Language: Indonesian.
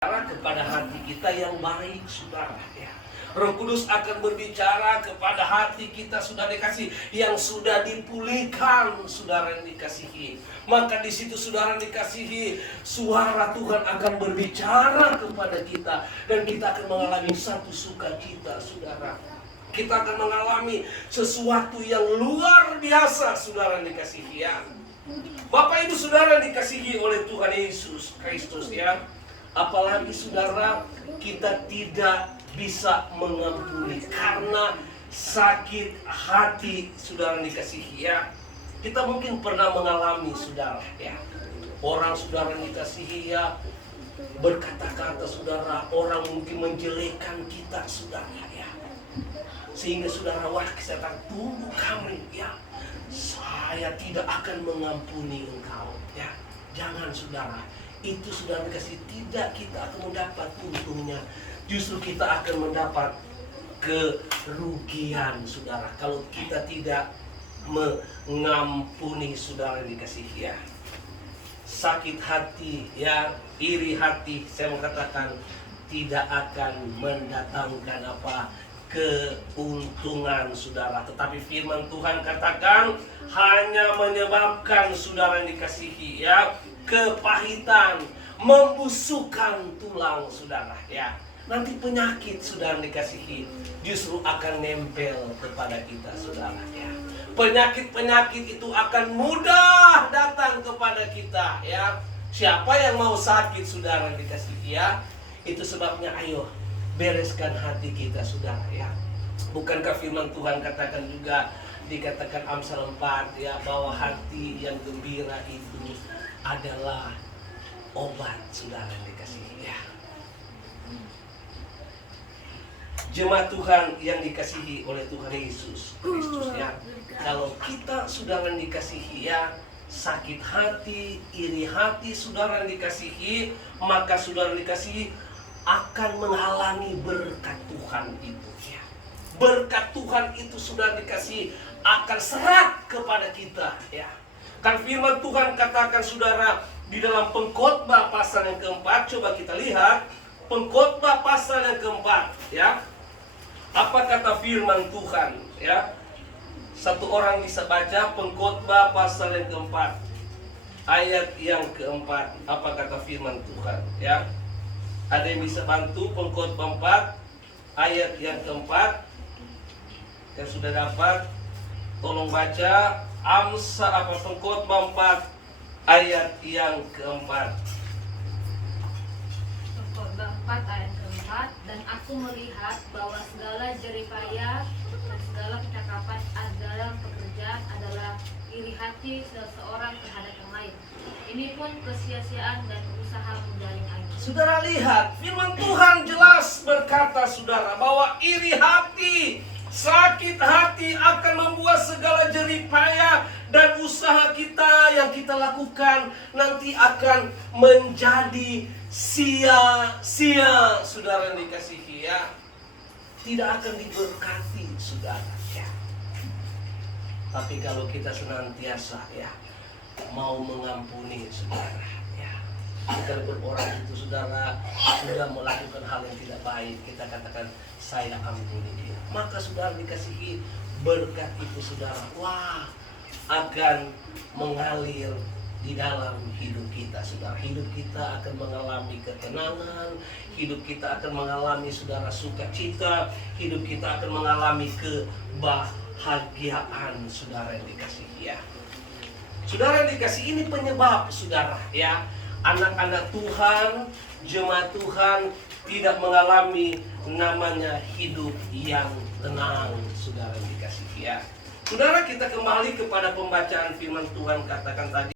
Kepada hati kita yang baik, saudara, ya. Roh Kudus akan berbicara kepada hati kita, sudah dikasih, yang sudah dipulihkan, saudara yang dikasihi. Maka di situ saudara dikasihi, suara Tuhan akan berbicara kepada kita, dan kita akan mengalami satu sukacita, saudara. Kita akan mengalami sesuatu yang luar biasa, saudara yang dikasihi, ya. Bapak Ibu saudara dikasihi oleh Tuhan Yesus Kristus, ya. Apalagi saudara, kita tidak bisa mengampuni karena sakit hati, saudara dikasihi, ya. Kita mungkin pernah mengalami, saudara, ya. Orang saudara dikasihi, ya, berkata-kata, saudara, orang mungkin menjelekkan kita, saudara, ya. Sehingga saudara, wah, kesehatan tubuh kami, ya, saya tidak akan mengampuni engkau, ya. Jangan, saudara. Itu sudah dikasih, tidak kita akan mendapat untungnya, justru kita akan mendapat kerugian, saudara, kalau kita tidak mengampuni, saudara dikasih, ya. Sakit hati, ya, iri hati, saya mengatakan tidak akan mendatangkan apa? Keuntungan, saudara. Tetapi firman Tuhan katakan hanya menyebabkan, saudara yang dikasihi, ya, kepahitan, membusukkan tulang, saudara, ya. Nanti penyakit, saudara dikasihi, justru akan nempel kepada kita, saudara, ya. Penyakit-penyakit itu akan mudah datang kepada kita, ya. Siapa yang mau sakit, saudara dikasihi, ya. Itu sebabnya ayo bereskan hati kita, saudara, ya. Bukankah firman Tuhan katakan juga, dikatakan Amsal 4, ya, bahwa hati yang gembira itu adalah obat, saudara yang dikasihi, ya. Jemaat Tuhan yang dikasihi oleh Tuhan Yesus Kristus, ya. Kalau kita, saudara yang dikasihi, ya, sakit hati, iri hati, saudara yang dikasihi, maka saudara yang dikasihi akan menghalangi berkat Tuhan itu, ya. Berkat Tuhan itu sudah dikasih akan serat kepada kita, ya. Kan firman Tuhan katakan, saudara, di dalam Pengkhotbah pasal yang keempat, coba kita lihat Pengkhotbah pasal yang keempat, ya. Apa kata firman Tuhan, ya? Satu orang bisa baca Pengkhotbah pasal yang keempat, ayat yang keempat. Apa kata firman Tuhan, ya? Ada yang bisa bantu Pengkhotbah 4 ayat yang keempat? Yang sudah dapat, tolong baca Pengkhotbah 4 ayat yang keempat. Pengkhotbah 4 ayat keempat. Dan aku melihat bahwa segala jeripaya dan segala kecakapan dalam pekerjaan adalah iri hati seseorang terhadap yang lain. Ini pun kesia-siaan dan usaha menjaring aib. Saudara lihat, firman Tuhan jelas berkata, saudara, bahwa iri hati, sakit hati akan membuat segala jeripaya dan usaha kita yang kita lakukan nanti akan menjadi sia-sia, saudara yang dikasihi, ya. Tidak akan diberkati, saudara, ya. Tapi kalau kita senantiasa, ya, mau mengampuni, saudara, ya. Sekalipun orang itu, saudara, sudah melakukan hal yang tidak baik, kita katakan saya ampuni dia, maka saudara dikasihi, berkat itu, saudara, wah, akan mengalir di dalam hidup kita, saudara. Hidup kita akan mengalami ketenangan, hidup kita akan mengalami, saudara, sukacita, hidup kita akan mengalami kebahagiaan, saudara yang dikasihi, ya. Saudara yang dikasihi, ini penyebab, saudara, ya, anak-anak Tuhan, jemaat Tuhan tidak mengalami namanya hidup yang tenang, saudara yang dikasihi, ya. Saudara, kita kembali kepada pembacaan firman Tuhan katakan tadi.